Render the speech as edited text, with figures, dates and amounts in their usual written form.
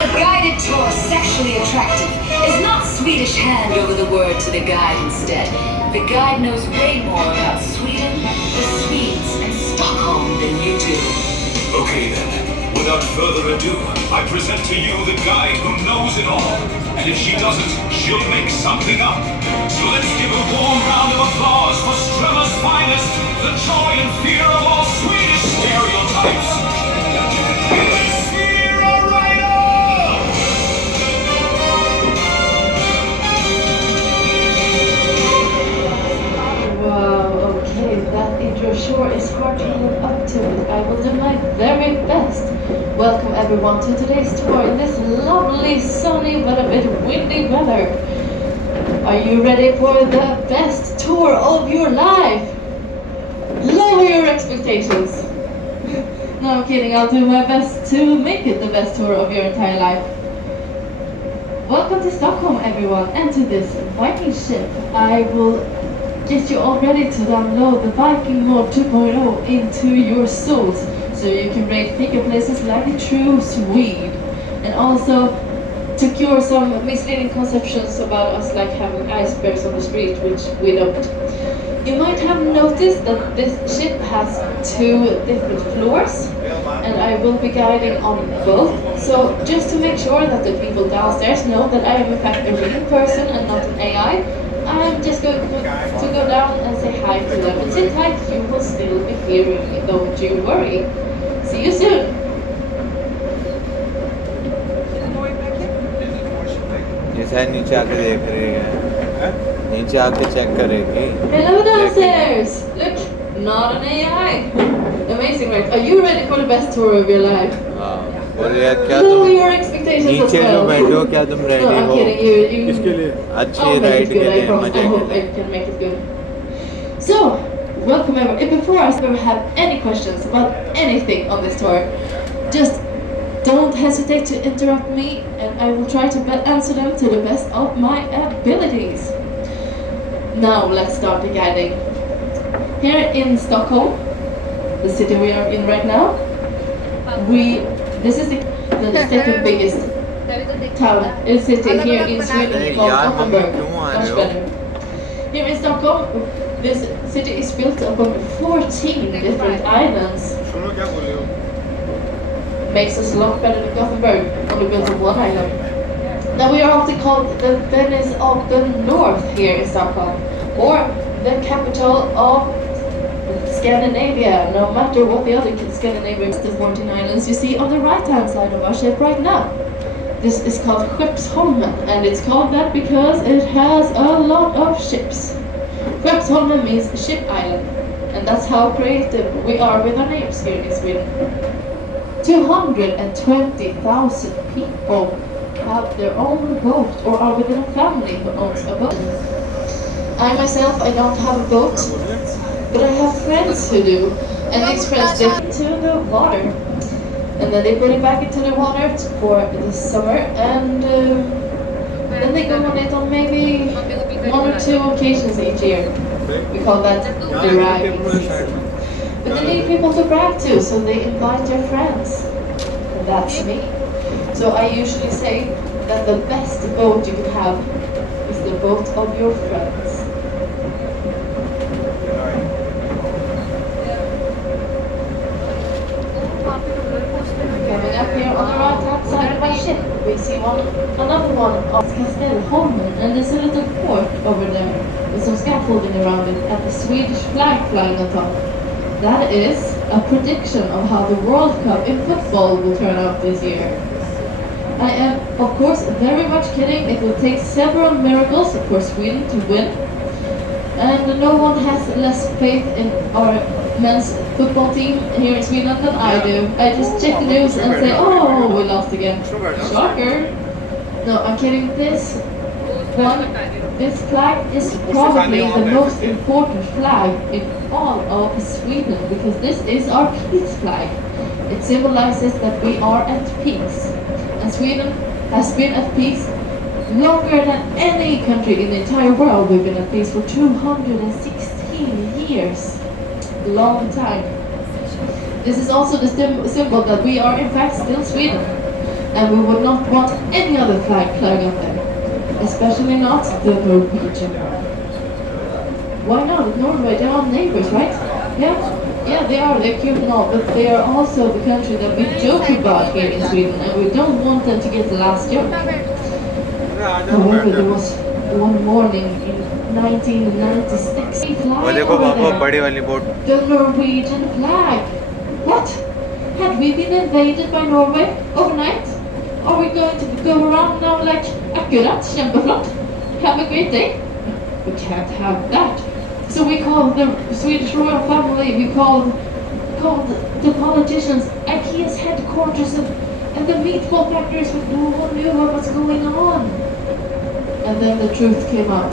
A guided tour sexually attractive is not Swedish hand over the word to the guide instead. The guide knows way more about Sweden, the Swedes, and Stockholm than you do. Okay then, without further ado, I present to you the guide who knows it all. And if she doesn't, she'll make something up. So let's give a warm round of applause for Strella's finest, the joy and fear of all Swedish stereotypes. It's Vera Ryder! Wow, okay, that intro sure is hard to live up to, but I will do my very best. Welcome everyone to today's tour in this lovely, sunny, but a bit windy weather. Are you ready for the best tour of your life? Lower your expectations. No, I'm kidding, I'll do my best to make it the best tour of your entire life. Welcome to Stockholm everyone, and to this Viking ship. I will get you all ready to download the Viking Mode 2.0 into your souls, so you can rate pick-up places like a true Swede, and also to cure some misleading conceptions about us like having icebergs on the street, which we don't. You might have noticed that this ship has 2 different floors, and I will be guiding on both. So just to make sure that the people downstairs know that I am in fact a real person and not an AI, I'm just going to go down and say hi to them. And sit tight, you will still be hearing me, don't you worry. See you soon! ये शायद नीचे आके देख रही है, नीचे आके check करेगी. Hello downstairs! Look, not an AI! Amazing, right? Are you ready for the best tour of your life? बोलिए क्या Lower तुम your expectations as नीचे जो well. बैठो क्या तुम No, रेडी I'm हो kidding. You इसके लिए अच्छी I'll make राइड it के good, I लिए promise. मजे I के hope I लिए. can make it good. So, welcome everyone. If before I ever have any questions about anything on this tour, just don't hesitate to interrupt me, and I will try to answer them to the best of my abilities. Now let's start the guiding. Here in Stockholm, the city we are in right now, this is the second biggest town in city here in Sweden called यार, mummy Gothenburg. क्यों आ Much रहे हो? better. Here in Stockholm, this city is built upon 14 different islands. सुनो क्या बोल रहे हो? Makes us a lot better than Gothenburg, only built on one island. Now we are often called the Venice of the North here in Stockholm, or the capital of Scandinavia, no matter what the other Scandinavian the 14 islands you see on the right hand side of our ship right now. This is called Skeppsholmen, and it's called that because it has a lot of ships. Skeppsholmen means ship island, and that's how creative we are with our names here in Sweden. 220,000 people have their own boat or are within a family who owns a boat. I myself, I don't have a boat, but I have friends who do, and these friends they put into the water, and then they put it back into the water for the summer, and then they go on it on maybe 1 or 2 occasions each year. We call that the riding season. But they need people to brag to, so they invite their friends. And that's me. So I usually say that the best boat you can have is the boat of your friends. Coming up here on the right hand side of my ship, we see another one of Kastellholmen, and there's a little port over there with some scaffolding around it and the Swedish flag flying on top. That is a prediction of how the World Cup in football will turn out this year. I am, of course, very much kidding. It will take several miracles for Sweden to win. And no one has less faith in our men's football team here in Sweden than I do. I just check the news and say, oh, we lost again. Shocker. No, I'm kidding. This flag is probably the most important flag in all of Sweden, because this is our peace flag. It symbolizes that we are at peace. And Sweden has been at peace longer than any country in the entire world. We've been at peace for 216 years. Long time. This is also the symbol that we are in fact still Sweden. and we would not want any other flag flying up there. Especially not the Norwegian one. Why not? Norway, they're all neighbors, right? Yeah, they are. They're cute and all, but they are also the country that we joke about here in Sweden, and we don't want them to get the last joke. However, there was one morning in 1996, a वो flag देखो over वहाँ पर there. बड़ी वाली boat. The Norwegian flag. What? Had we been invaded by Norway overnight? Are we going to go around now like akkurat, kjempeflott? Have a great day? We can't have that. So we called the Swedish royal family, we called the politicians, IKEA's headquarters and the meatball factories, but no one knew what was going on. And then the truth came out.